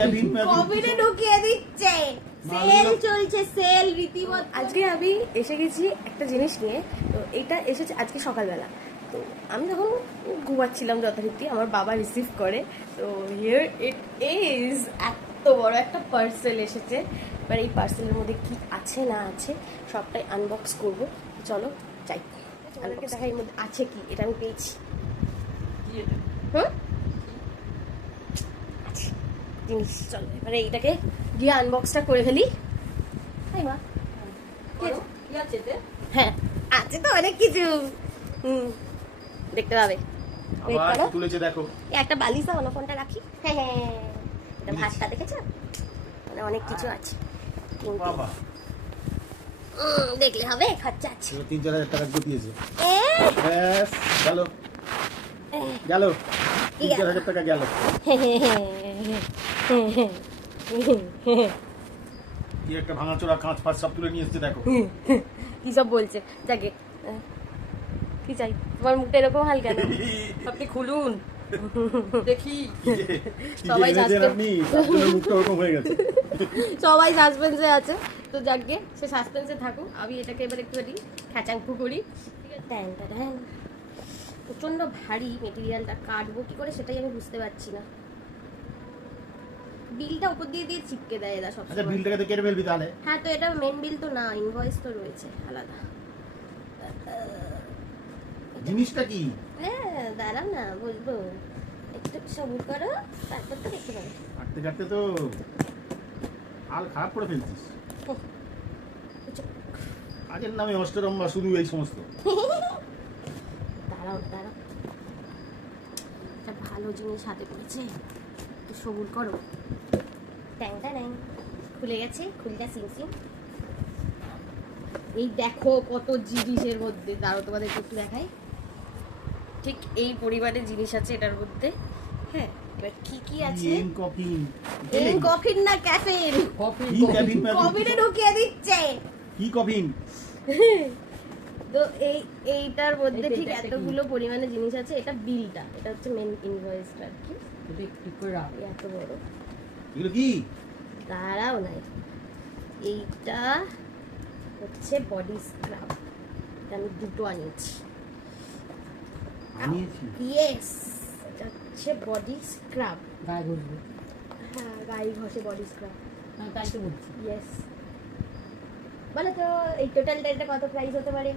কবিরে ঢুকিয়ে দিচ্ছে, সেল চলছে, সেল রীতিমত। আজকে আমি এসে গেছি একটা জিনিস নিয়ে। তো এটা এসেছে আজকে সকালবেলা। তো আমি যখন ঘুমাচ্ছিলাম যথারীতি আমার বাবা রিসিভ করে। তো হিয়ার ইট ইজ, এত বড় একটা পার্সেল এসেছে। এবার এই পার্সেলের মধ্যে কি আছে না আছে সবটাই আনবক্স করবো। চলো যাই, আমাকে দেখা এর মধ্যে আছে কি। এটা আমি পেয়েছি। জিনিস, চলো এবারে এইটাকে গিয়ে আনবক্সটা করে ফেলি। তাই মা, হ্যাঁ আছে তো অনেক কিছু। দেখতে পাবে। তুলেছে দেখো, একটা বালিশ দাও না, ফোনটা রাখি। হ্যাঁ হ্যাঁ, এটা ভাতটা দেখেছো, মানে অনেক কিছু আছে। বাবা দেখলে হবে, খরচা আছে। 3-4 হাজার টাকা গুটিয়েছে। ব্যাস গেল গেল 3-4 হাজার টাকা গেল। কি একটা ভাঙাচোরা কাঁচ ফাঁচ সব তুলে নিয়ে এসছে দেখো। কি সব বলছে, যাকে কি চাই। তোমার মুখটা এরকম হাল কেন? আপনি খুলুন দেখি। সবাই মুখটা ওরকম হয়ে গেছে। সবাই সাসপেন্সে আছে, তো যাকে সে সাসপেন্সে থাকুক। আমি এটাকে এবার একটুখানি খ্যাচাংপু করি। প্রচন্ড ভারী মেটেরিয়ালটা, কাটবো কি করে সেটাই আমি বুঝতে পারছি না। বিলটা উপর দিয়ে দিয়ে চিপকে দেয় এরা সব। আচ্ছা বিলটাকে তো কেটে ফেলবি তাহলে। হ্যাঁ, তো এটা মেন বিল তো না, ইনভয়েস তো রয়েছে আলাদা। জিনিসটা কি? হ্যাঁ দাঁড়াও না, বলবো, একটু সবুর করো, তারপর তো দেখতে পাবে। কাটতে কাটতে তো হাল খারাপ করে ফেলছিস। কাজের নামে অষ্টরম্বা শুধু এই সমস্ত। দাঁড়াও দাঁড়াও, একটা ভালো জিনিস হাতে পড়েছে, একটু সবুর করো। ট্যাংটা নেই, খুলে গেছে, খুলটা সিং সিং। এই দেখো কত জিনিসের মধ্যে, দাঁড়াও তোমাদের একটু দেখাই। ঠিক এই পরিবারের জিনিস আছে এটার মধ্যে। হ্যাঁ, এবার কি কি আছে? কফিন না ক্যাফেইন। কফিনে ঢুকিয়ে দিচ্ছে। কি কফিন? তো এইটার মধ্যে ঠিক এতগুলো পরিমাণে জিনিস আছে। এটা বিলটা, এটা হচ্ছে মেন ইনভয়েসটা আর কি। এটা একটু করে এত বড়। এগুলো কি? দাঁড়াও না, এইটা হচ্ছে বডি স্ক্রাব। আমি দুটো আনিয়েছি। ইয়েস, এটা হচ্ছে বডি স্ক্রাব। গায়ে ঘষবে? হ্যাঁ, গায়ে ঘষে বডি স্ক্রাব। তাই তো বলছি। ইয়েস, বলো তো এই টোটালটা এটা কত প্রাইস হতে পারে?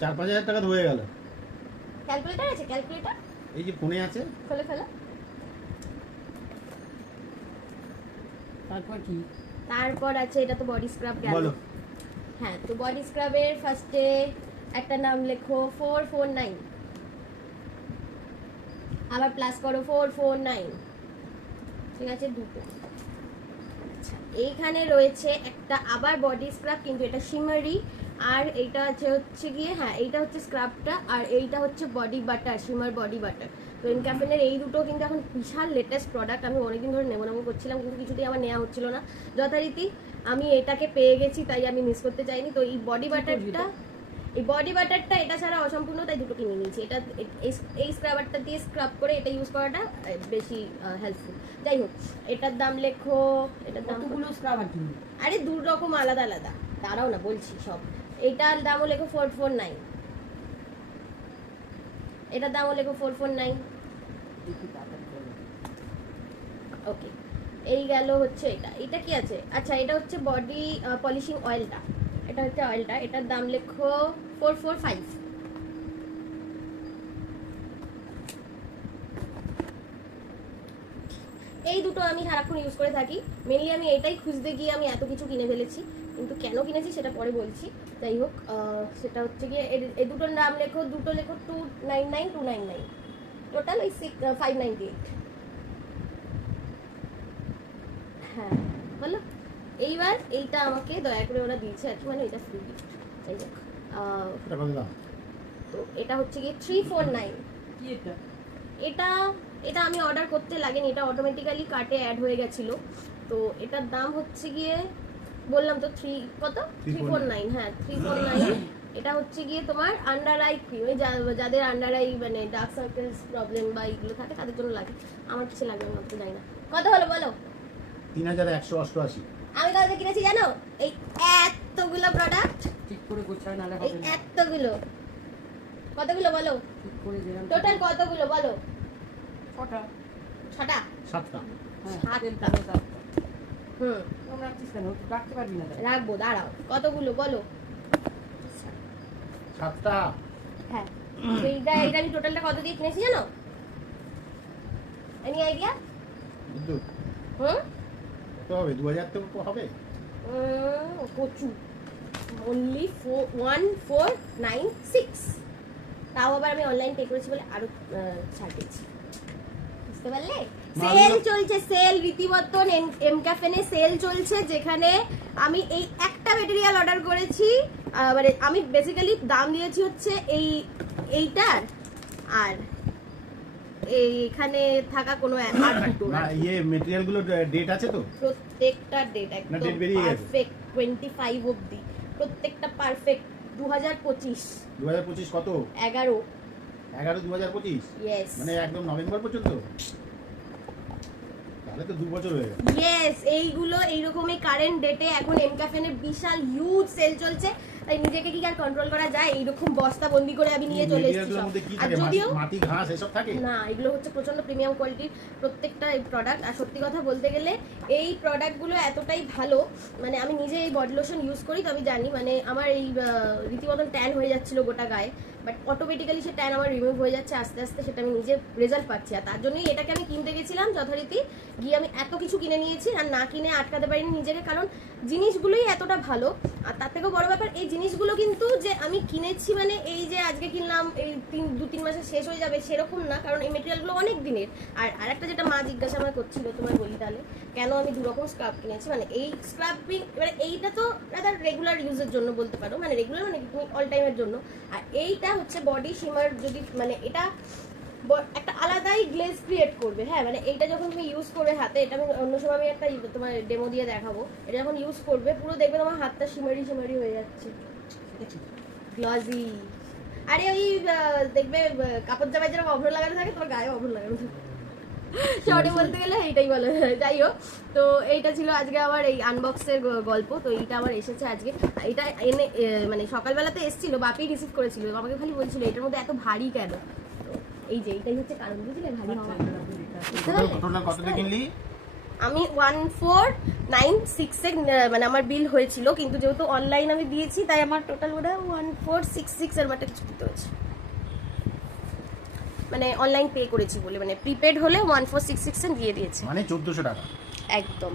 4-5 হাজার টাকা তো হয়ে গেল। ক্যালকুলেটর আছে? ক্যালকুলেটর এই যে ফোনে আছে, খুলে ফেলো। তারপর কি? তারপর আছে, এটা তো বডি স্ক্রাব গেল। বলো। হ্যাঁ, তো বডি স্ক্রাবের ফার্স্টে একটা নাম লেখো 449, আবার প্লাস করো 449। ঠিক আছে, দুটো। আচ্ছা, এইখানে রয়েছে একটা আবার বডি স্ক্রাব, কিন্তু এটা শিমারি। আর এইটা আছে হচ্ছে গিয়ে, হ্যাঁ এইটা হচ্ছে স্ক্রাবটা, আর এইটা হচ্ছে body butter, shimmer body butter. তো ইনক্যাফেনের এই দুটো কিন্তু এখন বিশাল লেটেস্ট প্রোডাক্ট। আমি অনেকদিন ধরে নেবো নেবো করছিলাম, কিন্তু কিছুতেই আমার নেওয়া হচ্ছিল না। যথারীতি আমি এটাকে পেয়ে গেছি, তাই আমি মিস করতে চাইনি। তো এই বডি বাটারটা এটা ছাড়া অসম্পূর্ণ, তাই দুটো কিনে নিয়েছি। এটা এই স্ক্রাবারটা দিয়ে স্ক্রাব করে এটা ইউজ করাটা বেশি হেল্পফুল। যাই হোক, এটার দাম লেখো। এটার দাম কতগুলো স্ক্রাবার কিনবি? আরে দু রকম আলাদা আলাদা, দাঁড়াও না বলছি সব। এটার দামও লেখো 449, এটার দামও লেখো 449। ওকে, এই গেল হচ্ছে এটা। এটা কি আছে? আচ্ছা, এটা হচ্ছে বডি পলিশিং অয়েলটা। এটা হচ্ছে অয়েলটা, এটার দাম লেখো 445। এই দুটো আমি সারাক্ষণ ইউজ করে থাকি। মেনলি আমি এটাই খুঁজতে গিয়ে আমি এত কিছু কিনে ফেলেছি, কিন্তু কেন কিনেছি সেটা পরে বলছি। যাই হোক, সেটা হচ্ছে গিয়ে এই দুটোর নাম লেখো, দুটো লেখো 299, টোটাল ওই 598। হ্যাঁ বলো। এইবার এইটা আমাকে দয়া করে ওরা দিয়েছে আর কি, মানে এটা ফ্রি গিফট। যাই হোক, তো এটা হচ্ছে গিয়ে 349। কি এটা? এটা এটা আমি অর্ডার করতে লাগেনি, এটা অটোমেটিক্যালি কার্টে অ্যাড হয়ে গেছিল। তো এটার দাম হচ্ছে গিয়ে, বললাম তো 349। হ্যাঁ 349। এটা হচ্ছে গিয়ে তোমার আন্ডার আই ক্রিম। যাদের আন্ডার আই মানে ডার্ক সার্কেলস প্রবলেম বা এইগুলো থাকে তাদের জন্য লাগে। আমার কিছু লাগবে না, জানি না। কত হলো বলো? 3188। আমি কত কিনেছি জানো? এই এতগুলো প্রোডাক্ট, ঠিক করে গোছায় নালে এই হবে না। এতগুলো। কতগুলো বলো? ঠিক করে দিলাম। টোটাল কতগুলো বলো? 6টা। 6টা? 7টা। হ্যাঁ, সাতটা। তেল টাকা 7টা। হুম, তোমরা রাখছিস কেন? রাখতে পারবি না তাই। রাখবো, দাঁড়াও। কতগুলো বলো? 7টা। হ্যাঁ, এইটা আমি টোটালটা কত দিয়ে কিনেছি জানো? Any idea? কিন্তু হুম, কত হবে? 2000 তো হবে। কচু অনলি 1496। তাও আবার আমি অনলাইন পে করেছি বলে আরো ছাড় পেয়েছি, বুঝতে পারলে? সেল চলছে, সেল রীতিমতো এম ক্যাফেনে সেল চলছে, যেখানে আমি এই একটা মেটেরিয়াল অর্ডার করেছি, মানে আমি বেসিক্যালি দাম দিয়েছি হচ্ছে এইটার আর এইখানে থাকা কোনো আর দুটো না মেটেরিয়াল গুলো ডেট আছে তো? প্রত্যেকটা ডেট না, একদম date বেরিয়ে গেছে? পারফেক্ট 25 অবধি, প্রত্যেকটা পারফেক্ট। 2025 2025 কত? 11 11/2025। ইয়েস মানে একদম নভেম্বর পর্যন্ত। তাহলে তো 2 বছর হয়ে গেল। ইয়েস, এইগুলো এইরকমই কারেন্ট ডেটে এখন এম ক্যাফেনে বিশাল হিউজ সেল চলছে, তাই নিজেকে কি আর কন্ট্রোল করা যায়? এইরকম বস্তা বন্দি করে আমি নিয়ে চলে এসেছি মেটেরিয়ালগুলোর সব। মধ্যে কি আর থাকে? যদিও মাটি ঘাস এসব থাকে? না, এগুলো হচ্ছে প্রচন্ড প্রিমিয়াম কোয়ালিটির প্রত্যেকটা প্রোডাক্ট। আর সত্যি কথা বলতে গেলে এই প্রোডাক্টগুলো এতটাই ভালো, মানে আমি নিজে এই বডি লোশন ইউজ করি, তো আমি জানি মানে আমার এই রীতিমতন ট্যান হয়ে যাচ্ছিল গোটা গায়ে, বাট অটোমেটিক্যালি সে ট্যান আমার রিমুভ হয়ে যাচ্ছে আস্তে আস্তে, সেটা আমি নিজে রেজাল্ট পাচ্ছি। আর তার জন্যই এটাকে আমি কিনতে গেছিলাম যথারীতি, গিয়ে আমি এত কিছু কিনে নিয়েছি আর না কিনে আটকাতে পারিনি নিজেকে, কারণ জিনিসগুলোই এতটা ভালো। আর তার থেকেও বড় ব্যাপার, এই জিনিসগুলো কিন্তু যে আমি কিনেছি মানে এই যে আজকে কিনলাম এই 2-3 মাসে শেষ হয়ে যাবে সেরকম না, কারণ এই মেটেরিয়ালগুলো অনেক দিনের। আর আরেকটা যেটা মা জিজ্ঞাসা আমার করছিল, তোমায় বলি তাহলে, কেন আমি 2 রকম স্ক্রাব কিনেছি, মানে এই স্ক্রাবিং মানে এইটা তো রাদার রেগুলার ইউজের জন্য বলতে পারো, মানে রেগুলার মানে তুমি অল টাইমের জন্য। আর এইটা হচ্ছে বডি শিমার, যদি মানে এটা একটা আলাদাই গ্লেজ ক্রিয়েট করবে। হ্যাঁ, মানে এইটা যখন তুমি ইউজ করবে হাতে, এটা আমি অন্য সময় আমি একটা তোমার ডেমো দিয়ে দেখাবো, এটা যখন ইউজ করবে পুরো দেখবে তোমার হাতটা শিমারি শিমারি হয়ে যাচ্ছে, গ্লজি। আরে ওই দেখবে কাপড় জামায় যেরকম অভ্র লাগানো থাকে, তোমার গায়ে অভ্র লাগানো থাকে, শর্টে বলতে গেলে এইটাই বলে। যাই হোক, তো এইটা ছিল আজকে আমার এই আনবক্সের গল্প। তো এইটা আমার এসেছে আজকে, এটা এনে মানে সকালবেলাতে এসেছিল, বাপি রিসিভ করেছিল, আমাকে খালি বলছিল এটার মধ্যে এত ভারী কেন। তো এই যে এইটাই হচ্ছে কারণ, বুঝলে ভারী হওয়া। টোটাল কত দিয়ে কিনলি? আমি 1496 এর মানে আমার বিল হয়েছিল, কিন্তু যেহেতু অনলাইন আমি দিয়েছি তাই আমার টোটাল বোধহয় 1466 এর মতো কিছু দিতে হয়েছে, মানে অনলাইন পে করেছি বলে, মানে প্রিপেড হলে 1466 এ দিয়ে দিয়েছে, মানে 1400 টাকা। একদম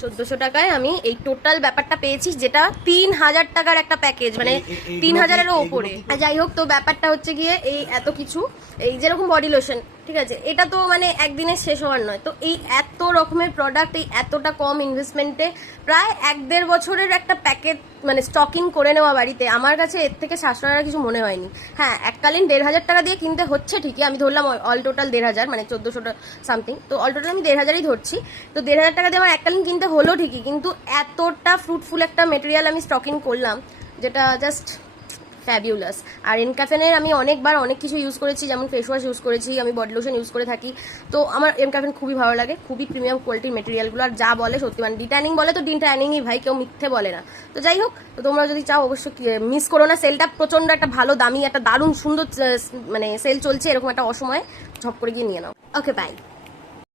1400 টাকায় আমি এই টোটাল ব্যাপারটা পেয়েছি, যেটা 3000 টাকার একটা প্যাকেজ, মানে 3000-এরও ওপরে। যাই হোক, তো ব্যাপারটা হচ্ছে গিয়ে এই এত কিছু, এই যেরকম বডি লোশন, ঠিক আছে, এটা তো মানে একদিনে শেষ হওয়ার নয়। তো এই এত রকমের প্রোডাক্ট এই এতটা কম ইনভেস্টমেন্টে প্রায় 1-1.5 বছরের একটা প্যাকেট মানে স্টকিং করে নেওয়া বাড়িতে, আমার কাছে এর থেকে সাশ্রয়ের কিছু মনে হয়নি। হ্যাঁ, এককালীন 1500 টাকা দিয়ে কিনতে হচ্ছে ঠিকই, আমি ধরলাম অল টোটাল 1500, মানে 1400 সামথিং, তো অল টোটাল আমি 1500ই ধরছি। তো 1500 টাকা দিয়ে আমার এককালীন কিনতে হলো ঠিকই, কিন্তু এতটা ফ্রুটফুল একটা মেটেরিয়াল আমি স্টকিং করলাম, যেটা জাস্ট ফ্যাবিউলাস। আর এনক্যাফেনের আমি অনেকবার অনেক কিছু ইউজ করেছি, যেমন ফেস ওয়াশ ইউজ করেছি, আমি বডি লোশন ইউজ করে থাকি, তো আমার এনক্যাফেন খুবই ভালো লাগে, খুবই প্রিমিয়াম কোয়ালিটির মেটেরিয়ালগুলো। আর যা বলে সত্যি, মানে ডিট্যানিং বলে তো ডিট্যানিংই ভাই, কেউ মিথ্যে বলে না। তো যাই হোক, তো তোমরা যদি চাও অবশ্যই মিস করো না, সেলটা প্রচণ্ড একটা ভালো দামি একটা দারুণ সুন্দর মানে সেল চলছে, এরকম একটা অসময়ে ঝপ করে গিয়ে নিয়ে নাও। ওকে, বাই।